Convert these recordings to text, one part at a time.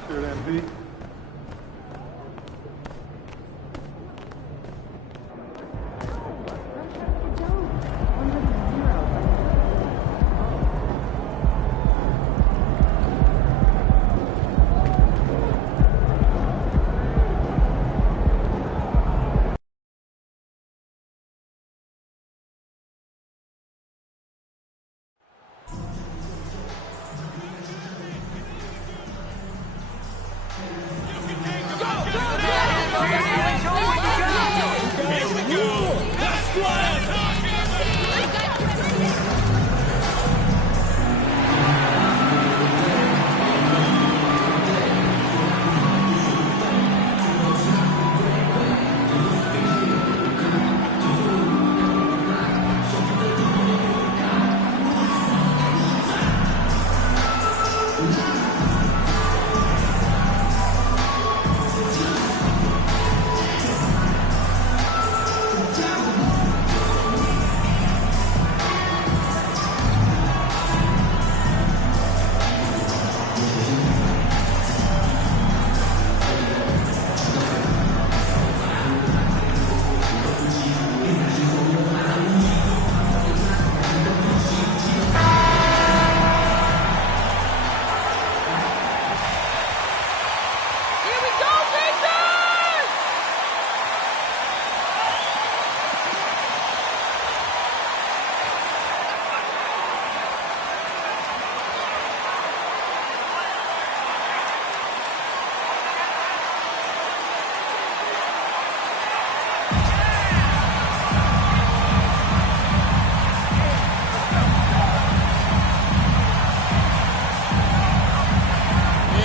after it, MP.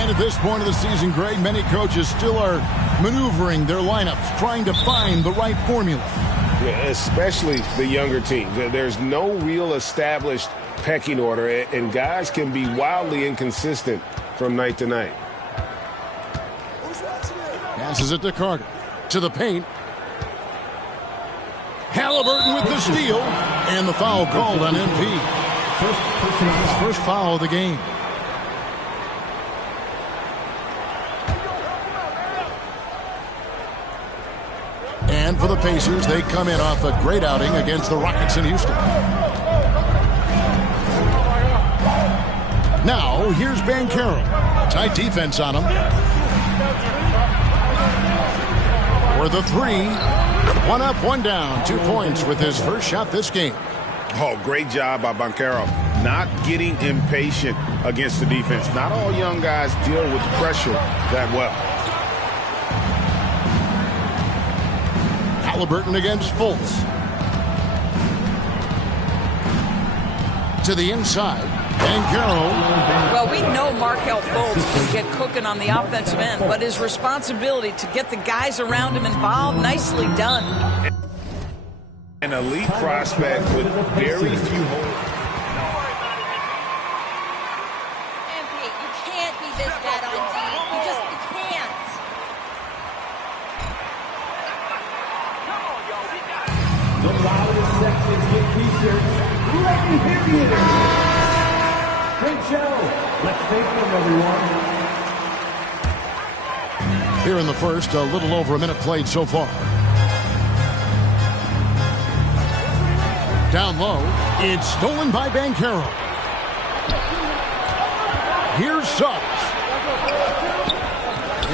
At this point of the season, Greg, many coaches still are maneuvering their lineups, trying to find the right formula. Yeah, especially the younger teams. There's no real established pecking order, and guys can be wildly inconsistent from night to night. Passes it to Carter. To the paint. Halliburton with the steal. And the foul called on MP. First foul of the game. And for the Pacers, they come in off a great outing against the Rockets in Houston. Now, here's Banchero. Tight defense on him. For the three. One up, one down. 2 points with his first shot this game. Oh, great job by Banchero. Not getting impatient against the defense. Not all young guys deal with pressure that well. Halliburton against Fultz. To the inside. Banchero. Well, we know Markelle Fultz can get cooking on the offensive end, but his responsibility to get the guys around him involved, nicely done. An elite prospect with very few holes. MP, you can't be this bad on D. You can't. The loudest sections get t-shirts. Let me hear you. Great show. Let's take them, everyone. Here in the first, a little over a minute played so far. Down low, it's stolen by Banchero. Here's Suggs.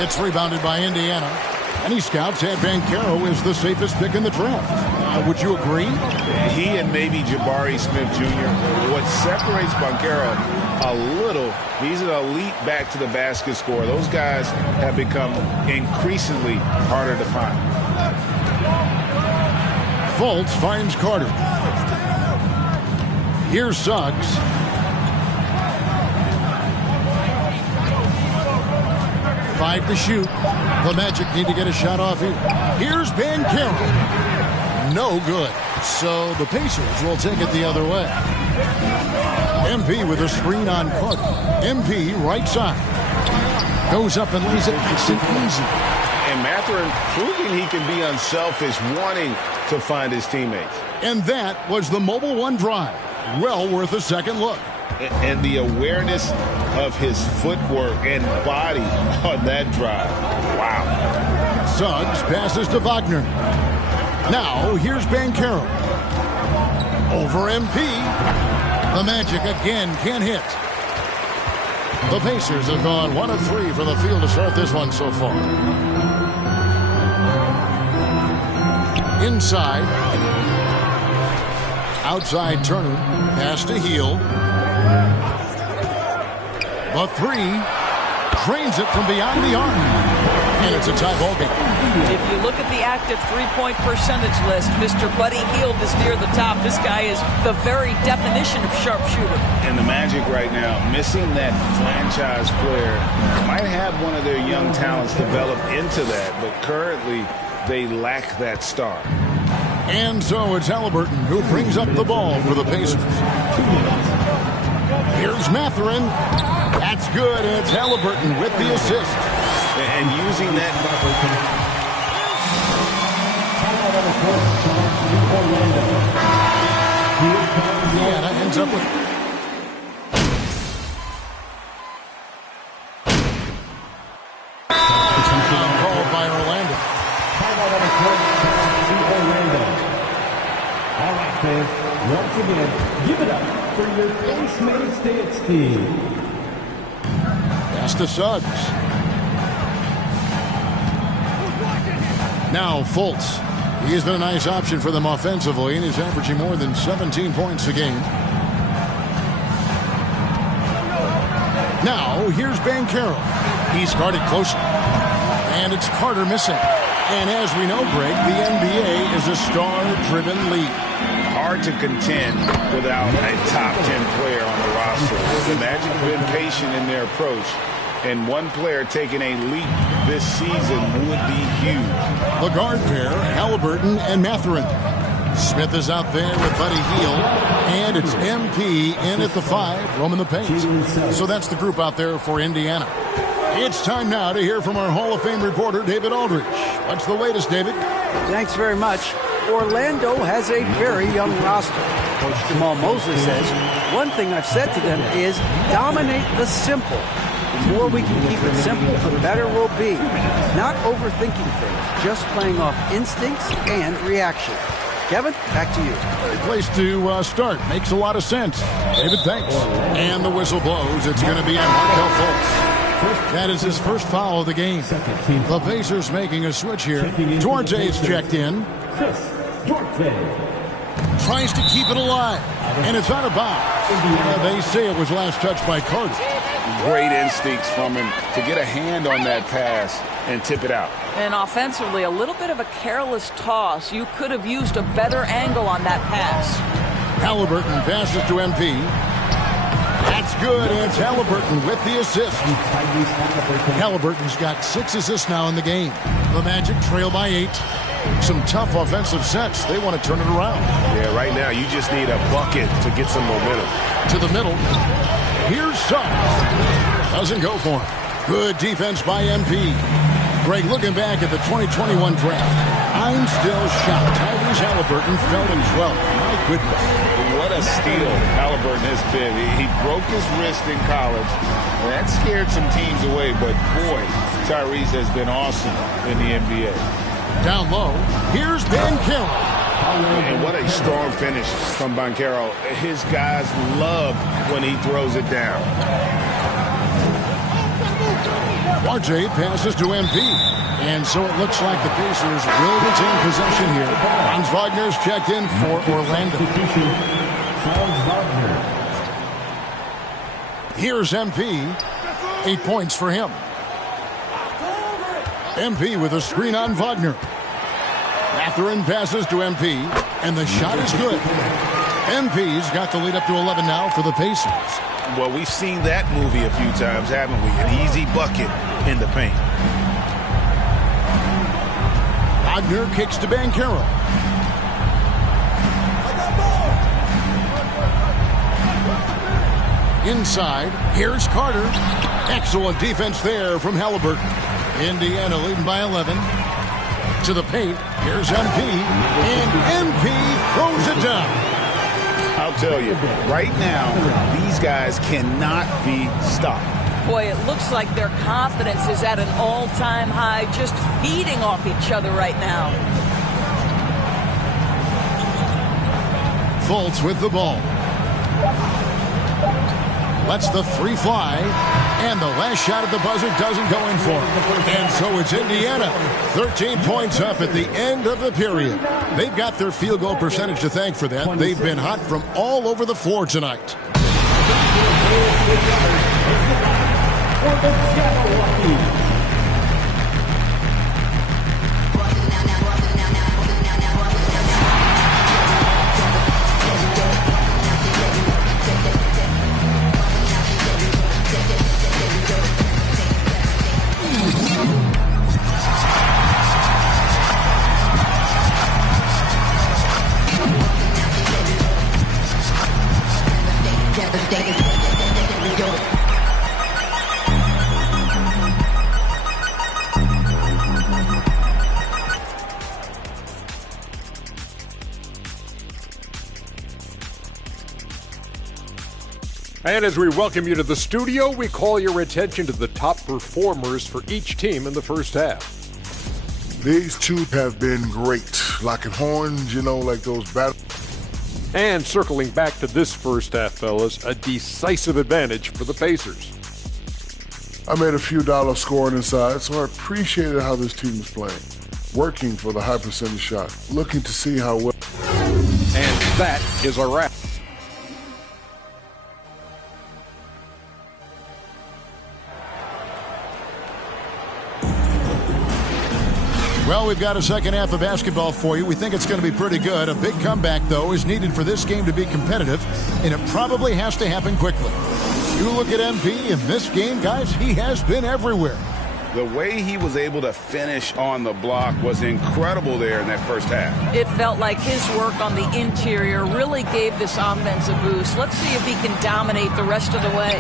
It's rebounded by Indiana. Many scouts had Banchero as the safest pick in the draft. Would you agree? He and maybe Jabari Smith Jr. What separates Banchero a little, he's an elite back-to-the-basket scorer. Those guys have become increasingly harder to find. Fultz finds Carter. Here's Suggs. Five to shoot. The Magic need to get a shot off here. Here's Banchero. No good. So the Pacers will take it the other way. MP with a screen on Carter. MP right side. Goes up and lays it nice and easy. And Mathurin proving he can be unselfish, wanting to find his teammates. And that was the Mobile One drive. Well worth a second look. And the awareness of his footwork and body on that drive. Wow. Suggs passes to Wagner. Now, here's Banchero. Over MP. The Magic again can't hit. The Pacers have gone 1 of 3 for the field to start this one so far. Inside. Outside Turner. Pass to Hield. The three. Drains it from beyond the arc. And it's a tie ball game. If you look at the active three-point percentage list, Mr. Buddy Hield is near the top. This guy is the very definition of sharpshooter. And the Magic right now, missing that franchise player, might have one of their young talents develop into that, but currently they lack that star. And so it's Halliburton who brings up the ball for the Pacers. Here's Mathurin. That's good. It's Halliburton with the assist. And using that. Indiana ends up with. Called by Orlando. All right, fans. Once again, give it up for your Pace Dance team. Pass to Suggs. Now Fultz. He has been a nice option for them offensively, and he's averaging more than 17 points a game. Now here's Banchero. He's guarded closely. And it's Carter missing. And as we know, Greg, the NBA is a star-driven league. Hard to contend without a top 10 player on the roster. The Magic have been patient in their approach. And one player taking a leap this season would be huge. The guard pair, Halliburton and Mathurin. Smith is out there with Buddy Hield. And it's MP in at the 5, roaming the paint. So that's the group out there for Indiana. It's time now to hear from our Hall of Fame reporter, David Aldridge. What's the latest, David? Thanks very much. Orlando has a very young roster. Coach Jamal Mosley says, one thing I've said to them is dominate the simple. The more we can keep it simple, the better we'll be. Not overthinking things, just playing off instincts and reaction. Kevin, back to you. Great place to start. Makes a lot of sense. David, thanks. And the whistle blows. It's going to be on Markelle Fultz. That is his first foul of the game. The Pacers making a switch here. Duarte's checked in. Tries to keep it alive. And it's out of bounds. They say it was last touched by Carter. Great instincts from him to get a hand on that pass and tip it out. And offensively, a little bit of a careless toss. You could have used a better angle on that pass. Halliburton passes to MP. That's good. It's Halliburton with the assist. Halliburton's got 6 assists now in the game. The Magic trail by 8. Some tough offensive sets. They want to turn it around. Yeah, right now you just need a bucket to get some momentum. To the middle. Here's Suggs. Doesn't go for him. Good defense by MP. Greg, looking back at the 2021 draft, I'm still shocked. Tyrese Halliburton fell to 12. My goodness. What a steal Halliburton has been. He broke his wrist in college. That scared some teams away, but boy, Tyrese has been awesome in the NBA. Down low, here's Banchero. And what a strong finish from Banchero. His guys love when he throws it down. RJ passes to MP. And so it looks like the Pacers will retain possession here. Franz Wagner's checked in for Orlando. Here's MP. 8 points for him. MP with a screen on Wagner. Mathurin passes to MP, and the shot is good. MP's got the lead up to 11 now for the Pacers. Well, we've seen that movie a few times, haven't we? An easy bucket in the paint. Wagner kicks to Banchero. Inside, here's Carter. Excellent defense there from Halliburton. Indiana leading by 11. To the paint, here's MP. And MP throws it down. I'll tell you, right now, these guys cannot be stopped. Boy, it looks like their confidence is at an all-time high, just feeding off each other right now. Fultz with the ball. Lets the three fly. And the last shot at the buzzer doesn't go in for him. And so it's Indiana. 13 points up at the end of the period. They've got their field goal percentage to thank for that. They've been hot from all over the floor tonight. And as we welcome you to the studio, we call your attention to the top performers for each team in the first half. These two have been great. Locking horns, like those battles. And circling back to this first half, fellas, a decisive advantage for the Pacers. I made a few dollars scoring inside, so I appreciated how this team was playing. Working for the high percentage shot. Looking to see how well. And that is a wrap. Well, we've got a second half of basketball for you. We think it's going to be pretty good. A big comeback, though, is needed for this game to be competitive, and it probably has to happen quickly. You look at MP in this game, guys, he has been everywhere. The way he was able to finish on the block was incredible there in that first half. It felt like his work on the interior really gave this offense a boost. Let's see if he can dominate the rest of the way.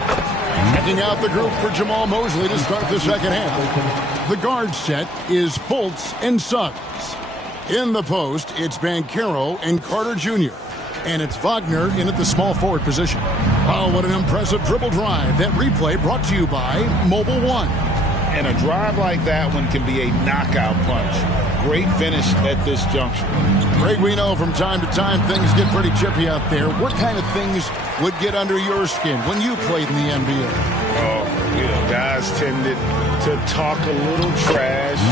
Checking out the group for Jamal Mosley to start the second half. The guard set is Fultz and Suggs. In the post, it's Banchero and Carter Jr. And it's Wagner in at the small forward position. Oh, what an impressive dribble drive. That replay brought to you by Mobile One. And a drive like that one can be a knockout punch. Great finish at this juncture. Greg, we know from time to time things get pretty chippy out there. What kind of things would get under your skin when you played in the NBA? Oh, guys tended to talk a little trash,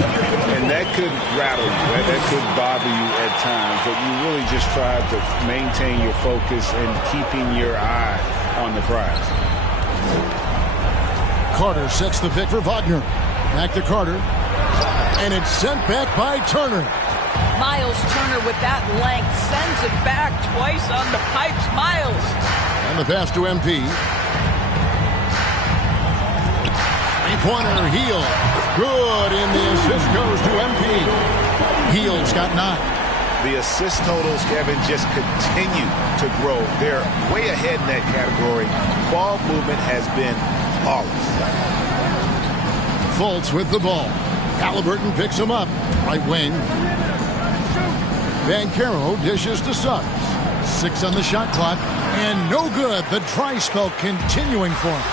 and that could rattle you. That could bother you at times, but you really just tried to maintain your focus and keeping your eye on the prize. Carter sets the pick for Wagner. Back to Carter. And it's sent back by Turner. Miles Turner with that length sends it back twice on the pipes. Miles. And the pass to MP. Three-pointer, Heel. Good, and the assist goes to MP. Heel's got 9. The assist totals, Kevin, just continue to grow. They're way ahead in that category. Ball movement has been flawless. Fultz with the ball. Halliburton picks him up. Right wing. Banchero dishes to Suggs. 6 on the shot clock. And no good. The dry spell continuing for him.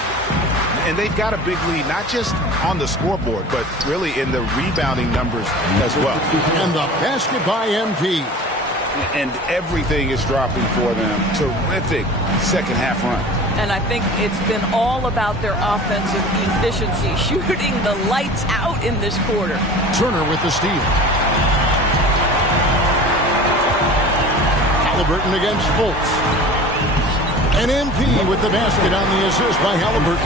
And they've got a big lead, not just on the scoreboard, but really in the rebounding numbers as well. And the basket by MP. And everything is dropping for them. Terrific second half run. And I think it's been all about their offensive efficiency, shooting the lights out in this quarter. Turner with the steal. Halliburton against Fultz. And MP with the basket on the assist by Halliburton.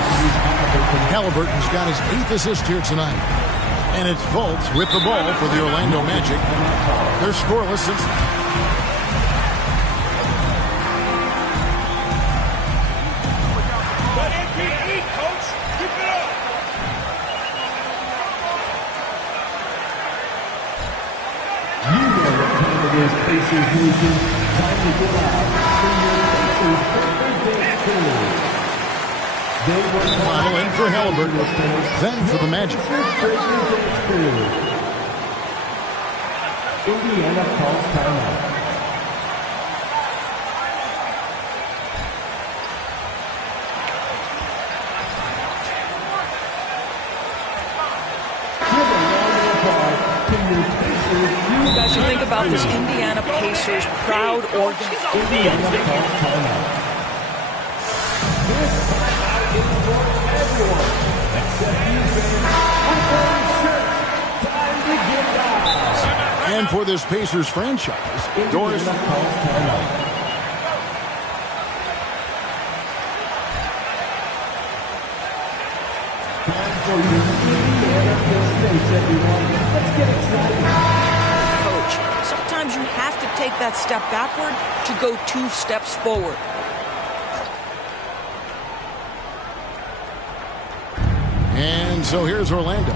Halliburton's got his 8th assist here tonight. And it's Fultz with the ball for the Orlando Magic. They're scoreless since... Pacers Nation, time to go out for your Pacers birthday tour. Final in for Halliburton, then for the Magic. Indiana calls timeout. about this Indiana Pacers proud organization. Indiana calls timeout. This timeout is for everyone except you fans. Time to get down. And for this Pacers franchise, Doris calls timeout. Time for your Indiana Pacers, everyone. Let's get excited. Coach, sometimes you have to take that step backward to go 2 steps forward. And so here's Orlando.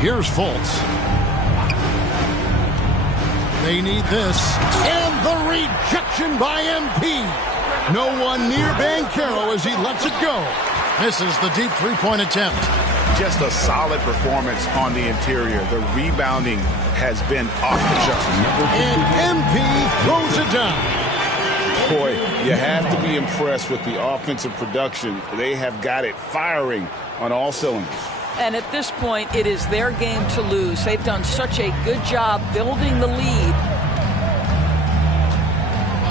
Here's Fultz. They need this. And the rejection by MP. No one near Banchero as he lets it go. Misses the deep three-point attempt. Just a solid performance on the interior. The rebounding has been off the charts. And MP throws it down. Boy, you have to be impressed with the offensive production. They have got it firing on all cylinders. And at this point, it is their game to lose. They've done such a good job building the lead.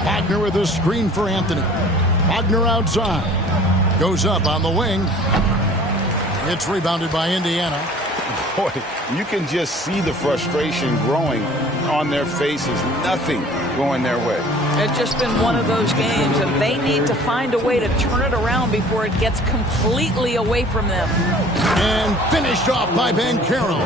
Wagner with a screen for Anthony. Wagner outside. Goes up on the wing. It's rebounded by Indiana. Boy, you can just see the frustration growing on their faces. Nothing going their way. It's just been one of those games, and they need to find a way to turn it around before it gets completely away from them. And finished off by Banchero.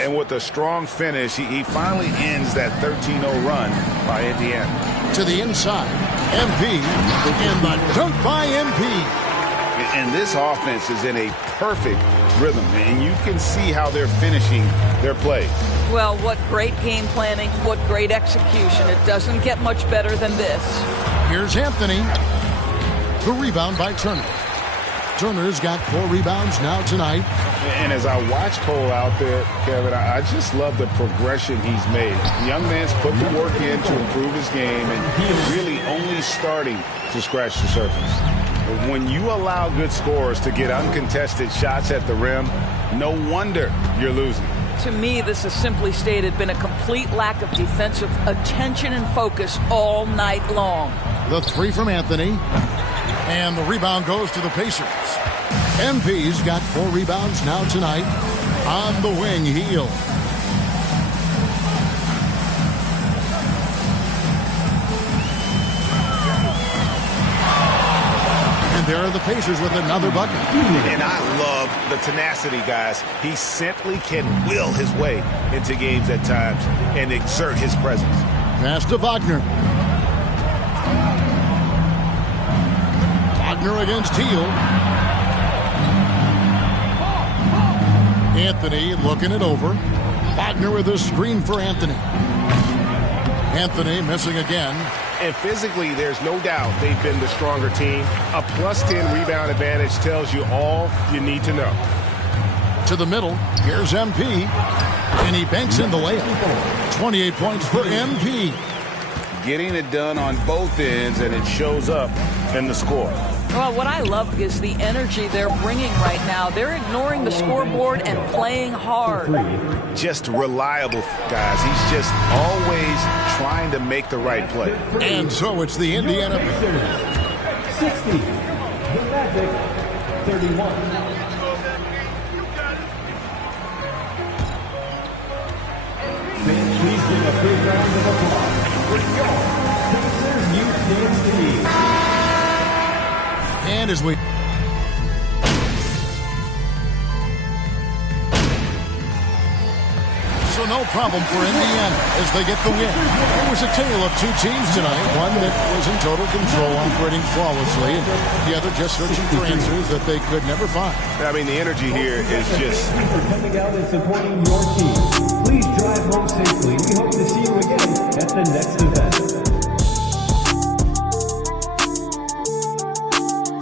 And with a strong finish, he finally ends that 13-0 run by Indiana. To the inside. MP. And the dunk by MP. And this offense is in a perfect rhythm, and you can see how they're finishing their play. Well, what great game planning, what great execution. It doesn't get much better than this. Here's Anthony. The rebound by Turner. Turner's got 4 rebounds now tonight. And as I watch Cole out there, Kevin, I just love the progression he's made. The young man's put the work in to improve his game, and he's really only starting to scratch the surface. But when you allow good scorers to get uncontested shots at the rim, no wonder you're losing. To me, this has simply stated been a complete lack of defensive attention and focus all night long. The 3 from Anthony. And the rebound goes to the Pacers. MP's got 4 rebounds now tonight. On the wing, Heel. And there are the Pacers with another bucket. And I love the tenacity, guys. He simply can will his way into games at times and exert his presence. Pass to Wagner. Wagner against Heel. Anthony looking it over. Wagner with a screen for Anthony. Anthony missing again. And physically, there's no doubt they've been the stronger team. A +10 rebound advantage tells you all you need to know. To the middle. Here's MP. And he banks in the layup. 28 points for MP. Getting it done on both ends, and it shows up in the score. Well, what I love is the energy they're bringing right now. They're ignoring the scoreboard and playing hard. Just reliable, guys. He's just always trying to make the right play. And so it's the Indiana 60. The Magic 31. Please give a big round of applause for your Pacers Youth Dance Team. And as we... So no problem for Indiana as they get the win. It was a tale of 2 teams tonight. One that was in total control, operating flawlessly, and the other just searching for answers that they could never find. I mean, the energy here is just... Thank you for coming out and supporting your team. Please drive home safely. We hope to see you again at the next